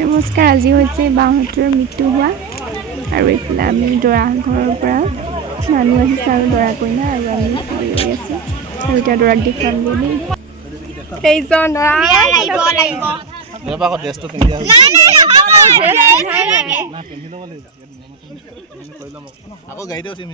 নমস্কাৰ। আজি হৈছে বাহঁতৰ মৃত্যু হোৱা আৰু এইফালে আমি দৰা ঘৰৰ পৰা মানুহ আহিছে আৰু দৰা কইনা আৰু আমি ৰৈ আছোঁ আৰু এতিয়া দৰাক দেখুৱামগৈ দেই। এইজন দৰা আকৌ গাড়ীতে উঠিম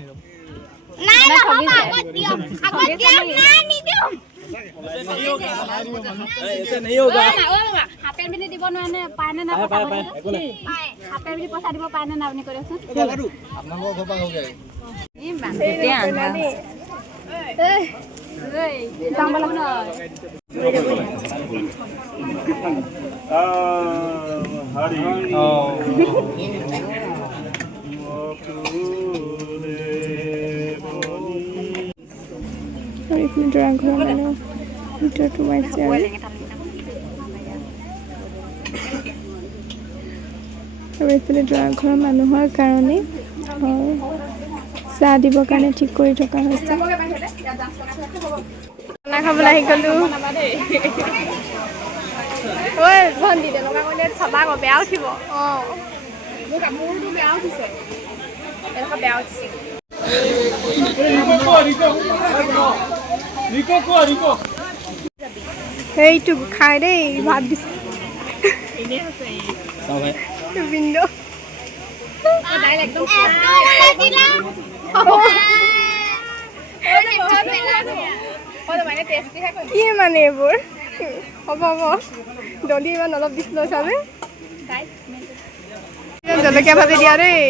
আৰু এইখিনি দৰা ঘৰৰ মানুহ ভিতৰত সোমাইছে আৰু এইফালে দৰা ঘৰৰ মানুহৰ কাৰণে চাহ দিবৰ কাৰণে ঠিক কৰি থকা হৈছে। খানা খাবলৈ আহি গ'লো। ঐ ভণ্টি তেনেকুৱা কৰিলে চাবা আকৌ বেয়া উঠিব। মোৰ কাপোৰটো বেয়া উঠিছে, এনেকুৱা বেয়া উঠিছে। সেইটো খাই দেই ভাত দিছে কি মানে এইবোৰ হ'ব হ'ব দলি ইমান অলপ দিছিলোঁ চাবে জলকীয়া ভাজি দিয়া দেই।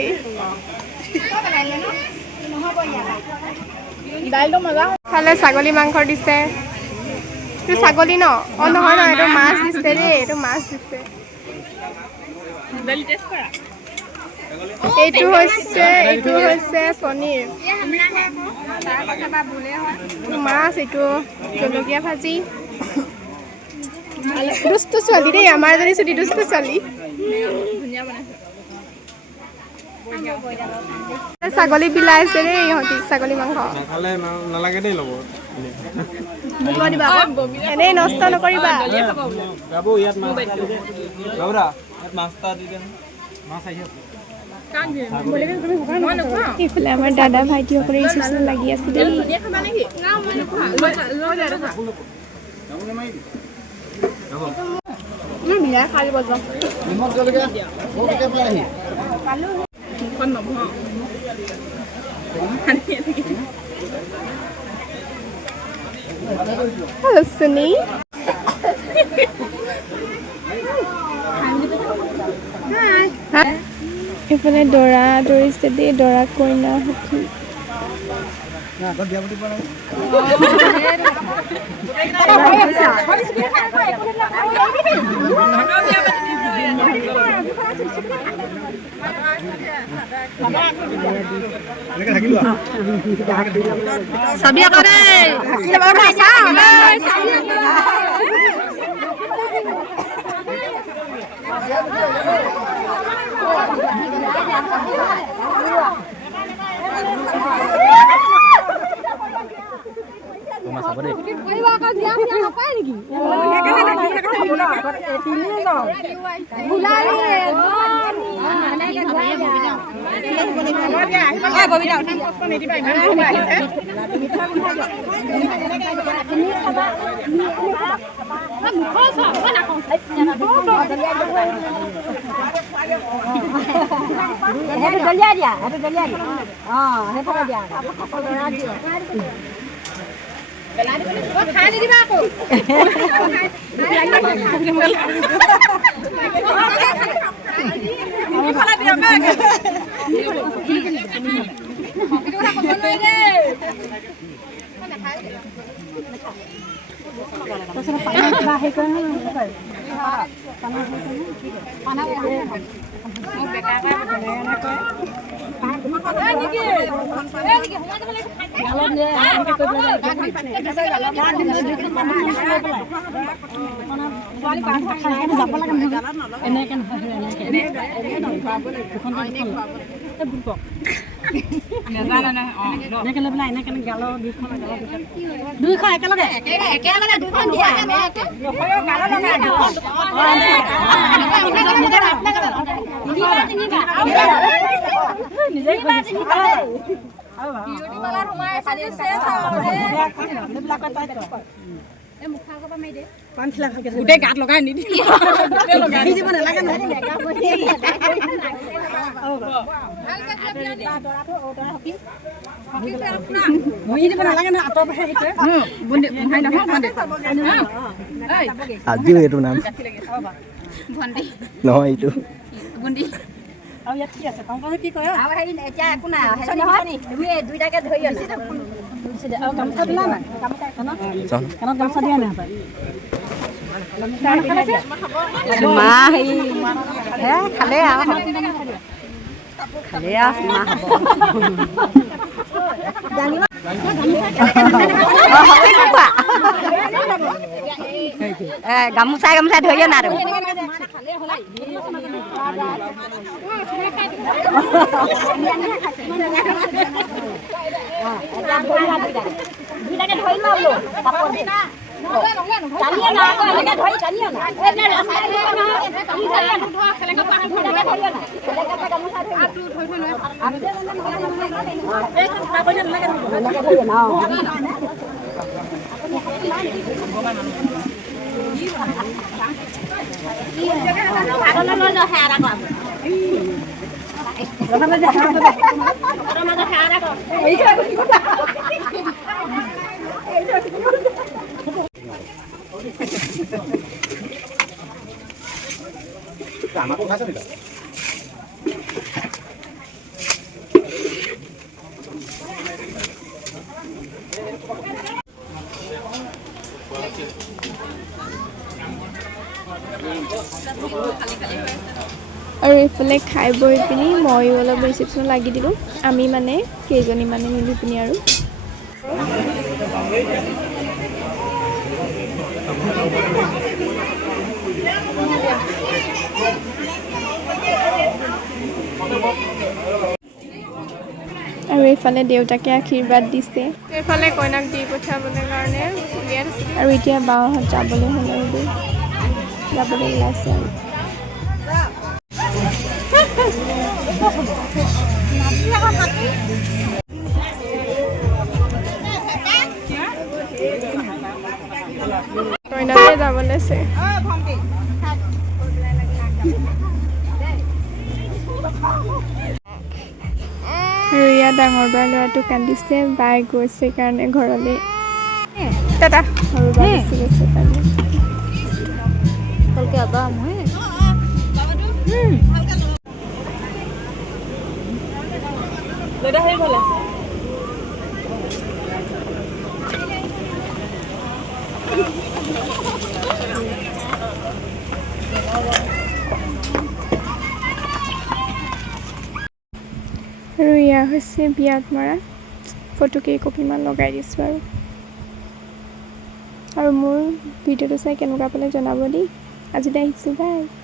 খালে ছাগলী মাংস দিছে। এইটো ছাগলী ন? অঁ নহয় নহয়, এইটো মাছ দিছে দেই, এইটো মাছ দিছে। এইটো হৈছে পনীৰ, মাছ, এইটো জলকীয়া ভাজি। দুষ্ট ছোৱালী দেই, আমাৰ এজনী ছুটি দুষ্ট ছোৱালী। ছাগলী বিলাইছে দেই ইহঁতি, ছাগলী মাংস এনেই নষ্ট নকৰিবা। এইফালে আমাৰ দাদা ভাইটিসকলে ৰিচিপশ্যন লাগি আছে দেই। Hello, Sunny. Hi. এইফালে দৰা দৌৰিছে দেই, দৰা কইনা সখী। Sabia kare. Kita baru masak. Masak apa deh? গোটেই গাত লগাই নিদি দিব নালাগে আজিও এইটো নাম নহয় এইটো আৰু ইয়াত কি আছে কংকনে কি কয় আৰু হেৰি এতিয়া একো নাই হেৰি নহয় তুমি দুইটাকে ধৰি আছে আৰু গামছা দিলা নাই গামছা এখন কাণত গামছা দিয়া নাই মা হেৰি খালে আৰু মা গামোচা গামোচা ধৰিয়ে না আৰু এইফালে খাই বৈ পিনি ময়ো অলপ ৰিচেপশ্যন লাগি দিলোঁ আমি মানে কেইজনী মানে মিলি পিনি আৰু এইফালে দেউতাকে আশীৰ্বাদ দিছে এইফালে কইনাক দি পঠিয়াবলৈ কাৰণে উলিয়াই দিছে আৰু এতিয়া বাহঁত যাবলৈ হ'লে যাবলৈ ওলাইছে আৰু কইনালে যাব লৈছে আৰু ইয়াত ডাঙৰ বাৰ ল'ৰাটো কান্দিছে বাই গৈছে কাৰণে ঘৰলৈ টাটা সৰু বাই গুচি গৈছে কাৰণে আৰু এয়া হৈছে বিয়াত মৰা ফটো কেইকপিমান লগাই দিছোঁ আৰু মোৰ ভিডিঅ'টো চাই কেনেকুৱা পালে জনাব দেই আজিলৈ আহিছোঁ বাই